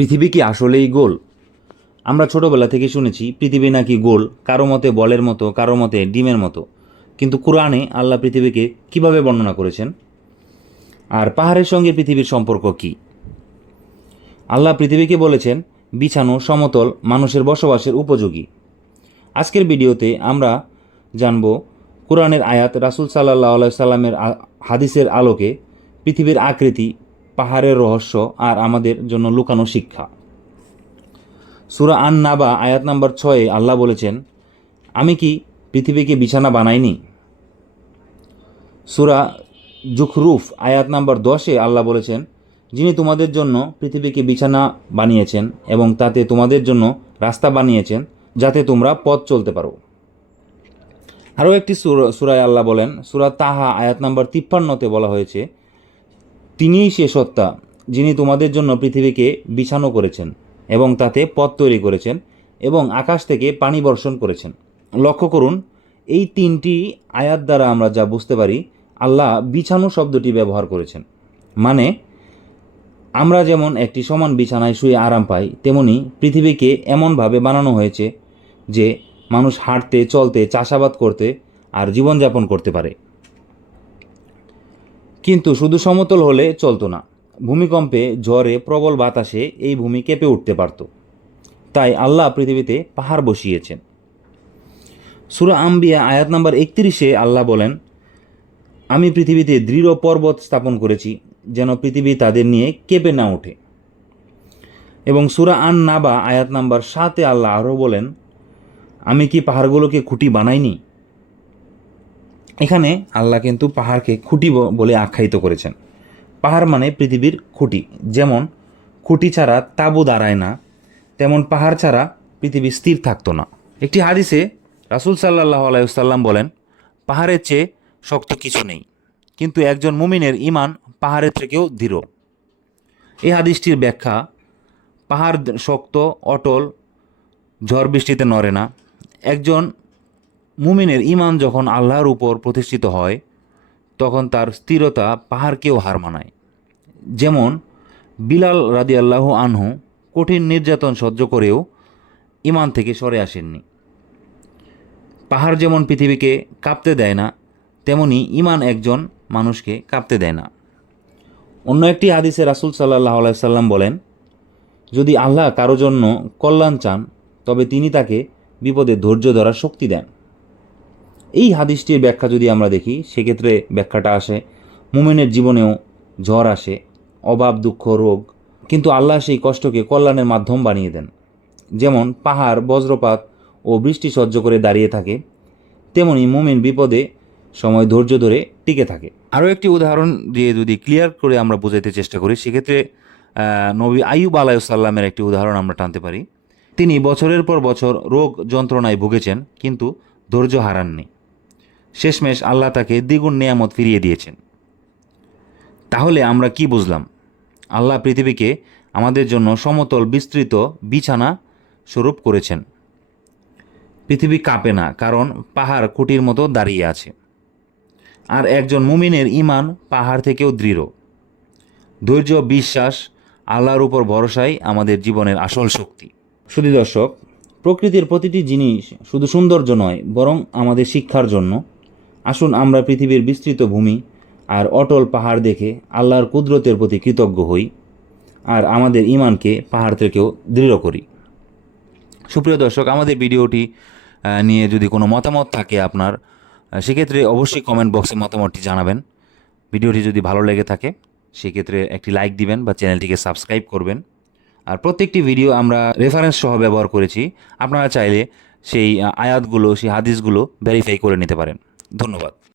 পৃথিবী কি আসলেই গোল? আমরা ছোটবেলা থেকে শুনেছি পৃথিবী নাকি গোল, কারো মতে বলের মতো, কারো মতে ডিমের মতো। কিন্তু কুরআনে আল্লাহ পৃথিবীকে কিভাবে বর্ণনা করেছেন? আর পাহাড়ের সঙ্গে পৃথিবীর সম্পর্ক কি? আল্লাহ পৃথিবীকে বলেছেন বিছানো, সমতল, মানুষের বসবাসের উপযোগী। আজকের ভিডিওতে আমরা জানব কুরআনের আয়াত, রাসূল সাল্লাল্লাহু আলাইহি সাল্লামের হাদিসের আলোকে পৃথিবীর আকৃতি, পাহাড়ের রহস্য আর আমাদের জন্য লুকানো শিক্ষা। সূরা আন-নাবা আয়াত নাম্বার 6 আল্লাহ বলেছেন, আমি কি পৃথিবীকে বিছানা বানাইনি? সূরা জুখরুফ আয়াত নাম্বার 10 আল্লাহ বলেছেন, যিনি তোমাদের জন্য পৃথিবীকে বিছানা বানিয়েছেন এবং তাতে তোমাদের জন্য রাস্তা বানিয়েছেন যাতে তোমরা পথ চলতে পারো। আরও একটি সূরায় আল্লাহ বলেন, সূরা তাহা আয়াত নাম্বার 53 বলা হয়েছে, তিনিই সে সত্তা যিনি তোমাদের জন্য পৃথিবীকে বিছানো করেছেন এবং তাতে পথ তৈরি করেছেন এবং আকাশ থেকে পানি বর্ষণ করেছেন। লক্ষ্য করুন, এই তিনটি আয়াত দ্বারা আমরা যা বুঝতে পারি, আল্লাহ বিছানো শব্দটি ব্যবহার করেছেন। মানে আমরা যেমন একটি সমান বিছানায় শুয়ে আরাম পাই, তেমনি পৃথিবীকে এমনভাবে বানানো হয়েছে যে মানুষ হাঁটতে, চলতে, চাষাবাদ করতে আর জীবনযাপন করতে পারে। কিন্তু শুধু সমতল হলে চলতো না। ভূমিকম্পে, ঝড়ে, প্রবল বাতাসে এই ভূমি কেঁপে উঠতে পারত। তাই আল্লাহ পৃথিবীতে পাহাড় বসিয়েছেন। সূরা আম্বিয়া আয়াত নাম্বার 31 আল্লাহ বলেন, আমি পৃথিবীতে দৃঢ় পর্বত স্থাপন করেছি যেন পৃথিবী তাদের নিয়ে কেঁপে না ওঠে। এবং সূরা আন-নাবা আয়াত নাম্বার 7 আল্লাহ আরও বলেন, আমি কি পাহাড়গুলোকে খুঁটি বানাইনি? এখানে আল্লাহ কিন্তু পাহাড়কে খুঁটি বলে আখ্যায়িত করেছেন। পাহাড় মানে পৃথিবীর খুঁটি। যেমন খুঁটি ছাড়া তাঁবু দাঁড়ায় না, তেমন পাহাড় ছাড়া পৃথিবী স্থির থাকতো না। একটি হাদিসে রাসূল সাল্লাল্লাহু আলাইহি ওয়াসাল্লাম বলেন, পাহাড়ের চেয়ে শক্ত কিছু নেই, কিন্তু একজন মুমিনের ঈমান পাহাড়ের থেকেও দৃঢ়। এই হাদিসটির ব্যাখ্যা, পাহাড় শক্ত, অটল, ঝড় বৃষ্টিতে নড়ে না। একজন মুমিনের ঈমান যখন আল্লাহর উপর প্রতিষ্ঠিত হয়, তখন তার স্থিরতা পাহাড়কেও হার মানায়। যেমন বিলাল রাদিয়াল্লাহু আনহু কঠিন নির্যাতন সহ্য করেও ঈমান থেকে সরে আসেননি। পাহাড় যেমন পৃথিবীকে কাঁপতে দেয় না, তেমনি ঈমান একজন মানুষকে কাঁপতে দেয় না। অন্য একটি হাদিসে রাসূল সাল্লাল্লাহু আলাইহি সাল্লাম বলেন, যদি আল্লাহ কারো জন্য কল্যাণ চান, তবে তিনি তাকে বিপদে ধৈর্য ধরার শক্তি দেন। এই হাদিসটির ব্যাখ্যা যদি আমরা দেখি, সেক্ষেত্রে ব্যাখ্যাটা আসে, মুমিনের জীবনেও ঝড় আসে, অভাব, দুঃখ, রোগ, কিন্তু আল্লাহ সেই কষ্টকে কল্যাণের মাধ্যম বানিয়ে দেন। যেমন পাহাড় বজ্রপাত ও বৃষ্টি সহ্য করে দাঁড়িয়ে থাকে, তেমনি মুমিন বিপদে সময় ধৈর্য ধরে টিকে থাকে। আরও একটি উদাহরণ দিয়ে যদি ক্লিয়ার করে আমরা বোঝাতে চেষ্টা করি, সেক্ষেত্রে নবী আইয়ুব আলাইহিস সালামের একটি উদাহরণ আমরা টানতে পারি। তিনি বছরের পর বছর রোগ যন্ত্রণায় ভুগেছেন, কিন্তু ধৈর্য হারাননি। শেষমেশ আল্লাহ তাকে দ্বিগুণ নেয়ামত ফিরিয়ে দিয়েছেন। তাহলে আমরা কি বুঝলাম? আল্লাহ পৃথিবীকে আমাদের জন্য সমতল, বিস্তৃত বিছানা স্বরূপ করেছেন। পৃথিবী কাঁপে না, কারণ পাহাড় খুঁটির মতো দাঁড়িয়ে আছে। আর একজন মুমিনের ঈমান পাহাড় থেকেও দৃঢ়। ধৈর্য, বিশ্বাস, আল্লাহর উপর ভরসাই আমাদের জীবনের আসল শক্তি। শুধু দর্শক, প্রকৃতির প্রতিটি জিনিস শুধু সৌন্দর্য নয়, বরং আমাদের শিক্ষার জন্য। আসুন আমরা পৃথিবীর বিস্তৃত ভূমি আর অটল পাহাড় দেখে আল্লাহর কুদরতের প্রতি কৃতজ্ঞ হই আর আমাদের ঈমানকে পাহাড় থেকেও দৃঢ় করি। সুপ্রিয় দর্শক, আমাদের ভিডিওটি নিয়ে যদি কোনো মতামত থাকে আপনার, সেক্ষেত্রে অবশ্যই কমেন্ট বক্সে মতামতটি জানাবেন। ভিডিওটি যদি ভালো লেগে থাকে, সেক্ষেত্রে একটি লাইক দিবেন বা চ্যানেলটিকে সাবস্ক্রাইব করবেন। আর প্রত্যেকটি ভিডিও আমরা রেফারেন্স সহ ব্যবহার করেছি। আপনারা চাইলে সেই আয়াতগুলো, সেই হাদিসগুলো ভেরিফাই করে নিতে পারেন। ধন্যবাদ।